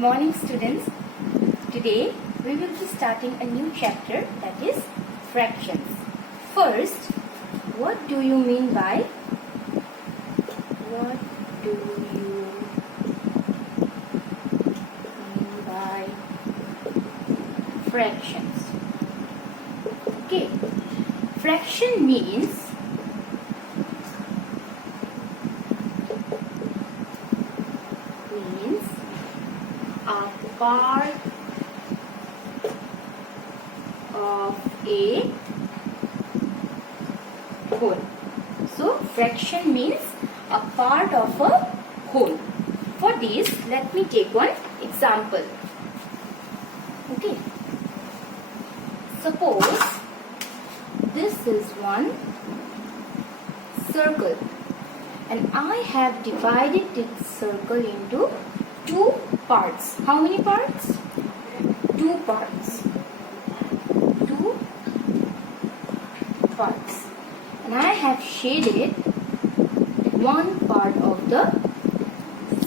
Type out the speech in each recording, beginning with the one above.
morning, students. Today we will be starting a new chapter, that is fractions. First, what do you mean by fractions? Okay, fraction means a part of a whole. So fraction means a part of a whole. For this, let me take one example. Okay, suppose this is one circle and I have divided this circle into two parts. How many parts? Two parts. Two parts. And I have shaded one part of the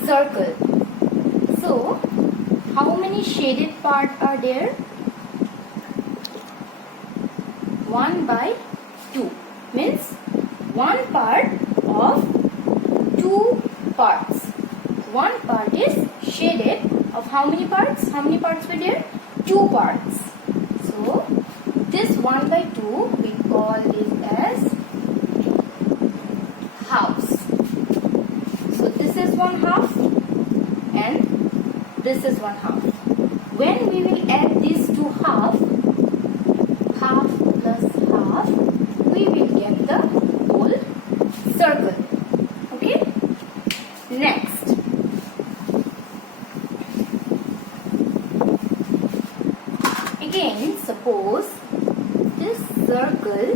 circle. So, how many shaded parts are there? 1 by 2. Means one part of two parts. One part is shaded of how many parts? How many parts were there? Two parts. So, this 1 by 2 we call it as halves. So, this is one half and this is one half. When we will add these two half plus half, we will get the whole circle. Okay? Next. Again, suppose this circle,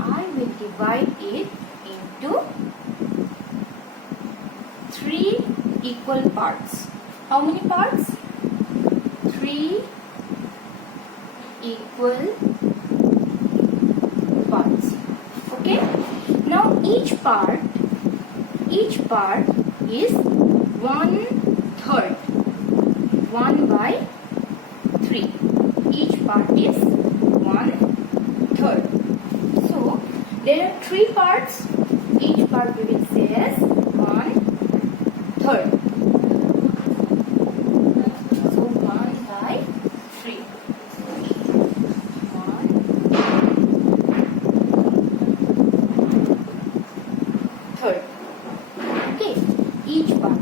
I will divide it into three equal parts. How many parts? Three equal parts. Okay? Now each part is 1/3. 1 by 3. Each part is 1/3. So there are three parts. Each part we will say as 1/3. So 1 by 3. 1/3. Okay. Each part.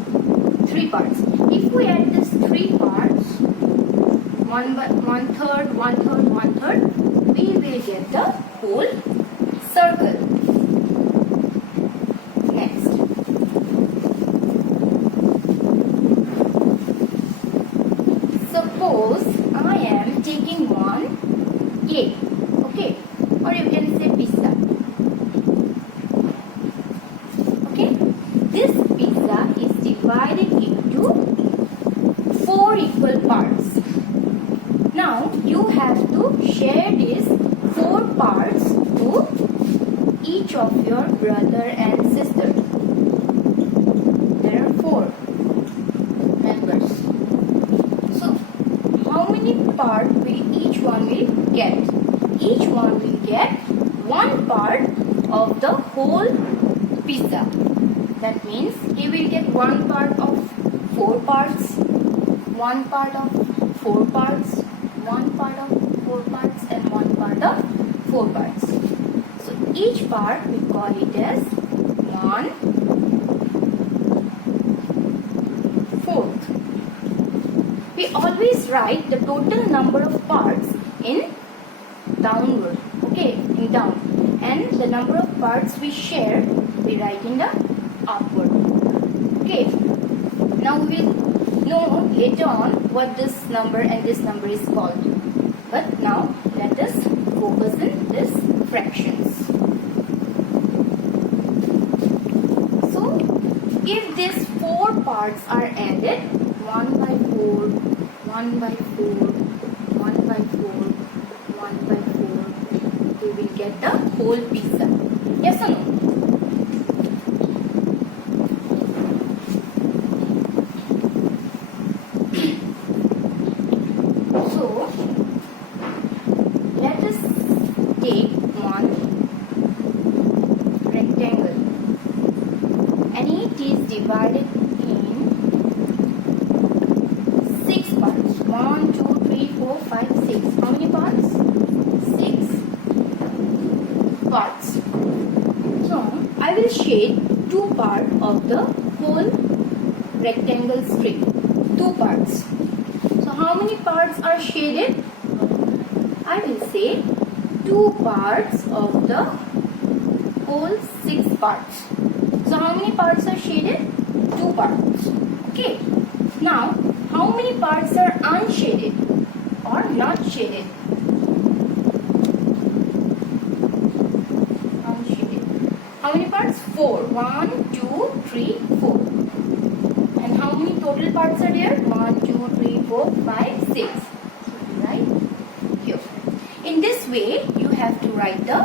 Three parts. If we add these three parts, 1/3, 1/3, 1/3, we will get the whole circle. Next. Suppose I am taking one cake, okay, or you can say pizza. Okay, this pizza is divided into 4 equal parts. Now you have to share these 4 parts to each of your brother and sister. There are 4 members. So how many parts will each one will get? Each one will get one part of the whole pizza. That means he will get one part of 4 parts, one part of 4 parts, one part of 4 parts, and one part of 4 parts. So each part we call it as 1/4. We always write the total number of parts in downward, okay, in down, and the number of parts we share we write in the upward. Okay, now we will know later on what this number and this number is called. But now let us focus in this fractions. So if these 4 parts are added, 1/4, 1/4, 1/4, 1/4, we will get the whole pizza. Yes or no? divided in 6 parts. 1, 2, 3, 4, 5, 6. How many parts? 6 parts. So I will shade 2 parts of the whole rectangle string. 2 parts. So how many parts are shaded? I will say 2 parts of the whole 6 parts. So how many parts are shaded? 2 parts. Okay. Now how many parts are unshaded or not shaded? Unshaded. How many parts? 4. 1, 2, 3, 4. And how many total parts are there? 1, 2, 3, 4, 5, 6. Right here. In this way, you have to write the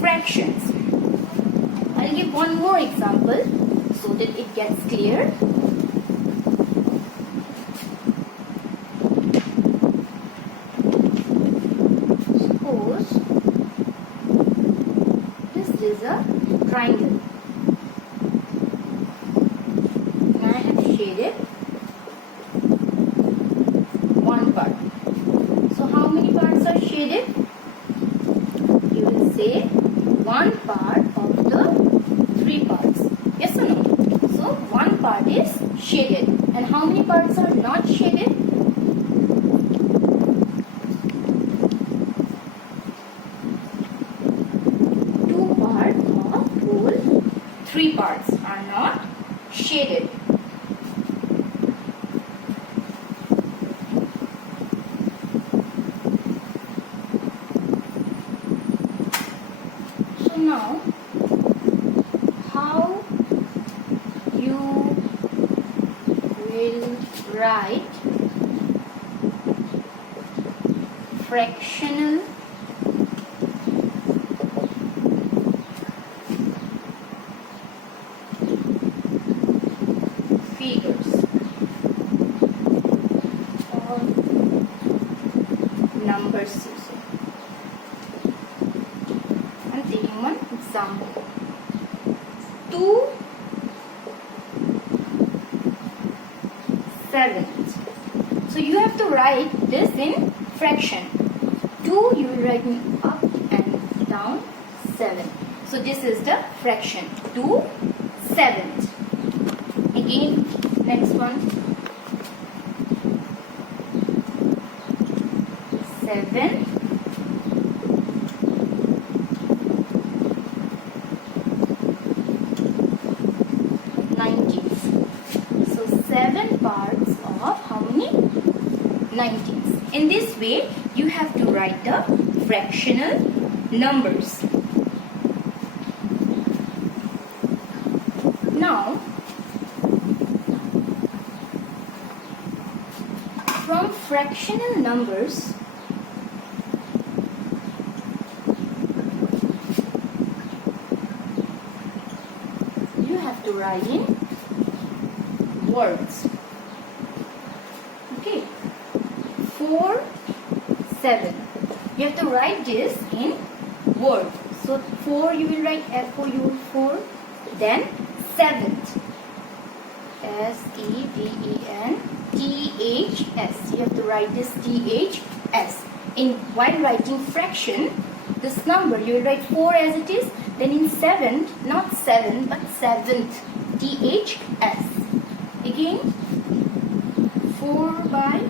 fractions. I'll give one more example so that it gets clear. Suppose this is a triangle. And I have shaded one part. So how many parts are shaded? You will say one part of the 3 parts. Yes or no? So one part is shaded. And how many parts are not shaded? 2 parts of whole 3 parts are not shaded. So now, how you will write fractional figures or numbers using. I'm taking one example. 2 sevenths. So you have to write this in fraction. 2 you will write in up and down 7. So this is the fraction. 2 sevenths. Again, next one. 7 19ths. So 7 parts of how many? 19ths. In this way, you have to write the fractional numbers. Now, from fractional numbers, you have to write in words. Okay. 4 7. You have to write this in words. So 4 you will write F-O-U-4. Then 7th. S-E-V-E-N-T-H-S. You have to write this T-H-S. While writing fraction, this number you will write 4 as it is. Then in 7th, not 7 but 7th. T-H-S. Again 4 by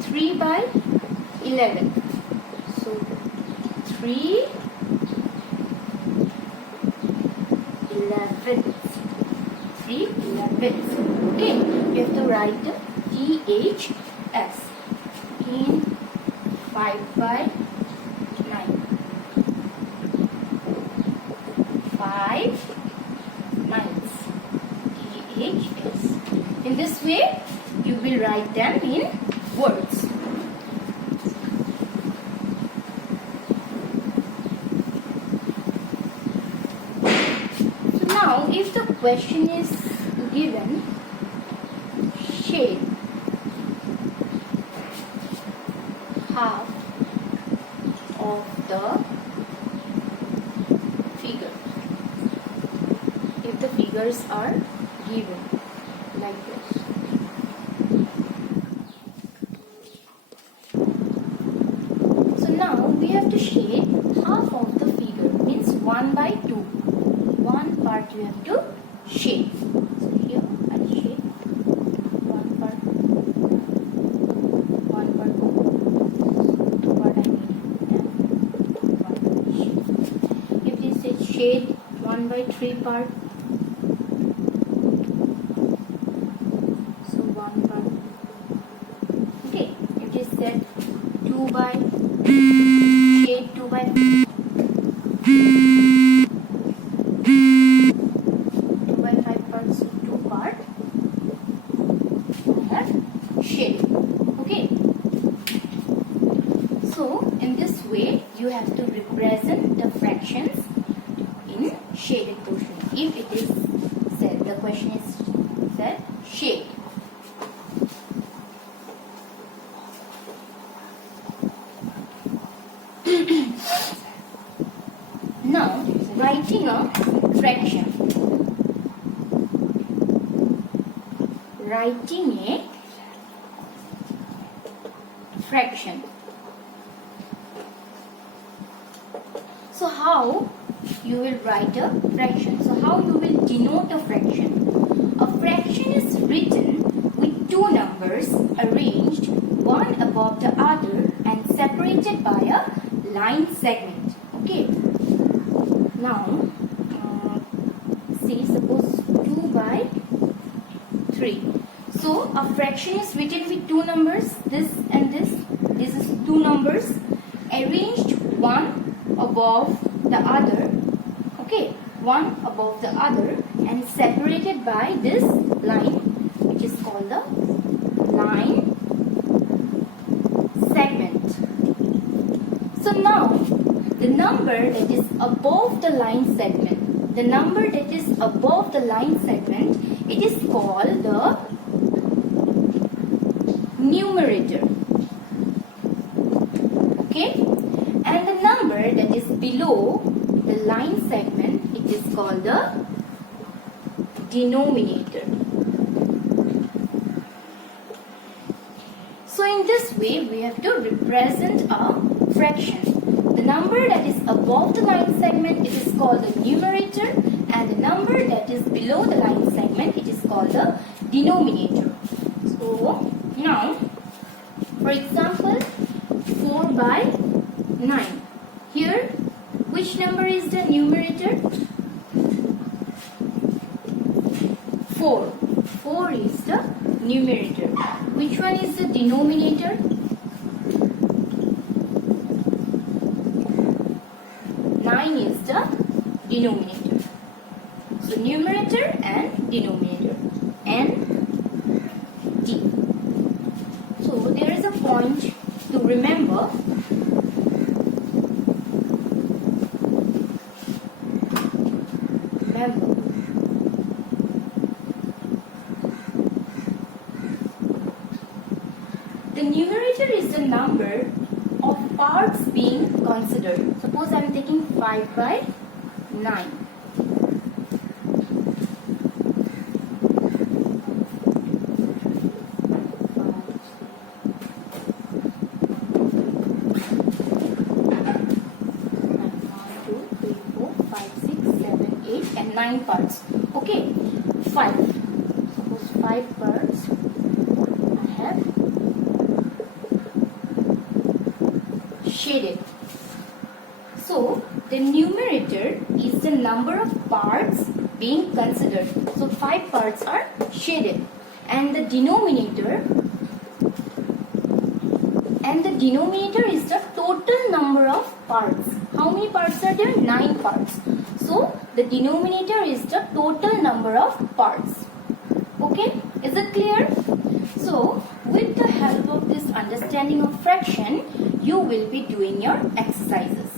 3 by 11. So 3 11th. 3 11th. Okay, you have to write the T-H-S. Again 5 by 9. 5 ninths. T-H-S. In this way, you will write them in words. So now, if the question is given, shade half of the figure. If the figure figures are given like this. So now we have to shade half of the figure, means 1 by 2. One part you have to shade. So here I'll shade one part, one part, what I need, and one shade. If this is shade 1 by 3 part, so 1 part. Okay, if this set 2 by shade 2 by 5 parts, 2 part I have shaded. Okay, so in this way you have to represent the fractions in shaded portion. If it is said, the question is said shade. Now writing a fraction. Writing a fraction. So how you will write a fraction? So how you will denote a fraction? A fraction is written with two numbers arranged one above the other and separated by a line segment. Okay. Now see, suppose 2 by 3. So a fraction is written with two numbers, this and this. This is two numbers arranged one above the other. Okay, one above the other and separated by this line, which is called the line segment. So now the number that is above the line segment, it is called the numerator. Okay, and the number that is below the line segment, it is called the denominator. So in this way we have to represent a fraction. The number that is above the line segment, it is called the numerator, and the number that is below the line segment, it is called the denominator. So now, for example, 4 by 9. Here, which number is the numerator? 4. 4 is the numerator. Which one is the denominator? 9 is the denominator. So numerator and denominator, N, D. So there is a point to remember. The numerator is the number of parts being considered. Suppose I am taking 5 by 9. And 9 parts. Okay, 5. Suppose 5 parts I have shaded. So the numerator is the number of parts being considered. So 5 parts are shaded, and the denominator is the total number of parts. How many parts are there? 9 parts. So the denominator is the total number of parts. Okay, is it clear? So with the help of this understanding of fraction, you will be doing your exercises.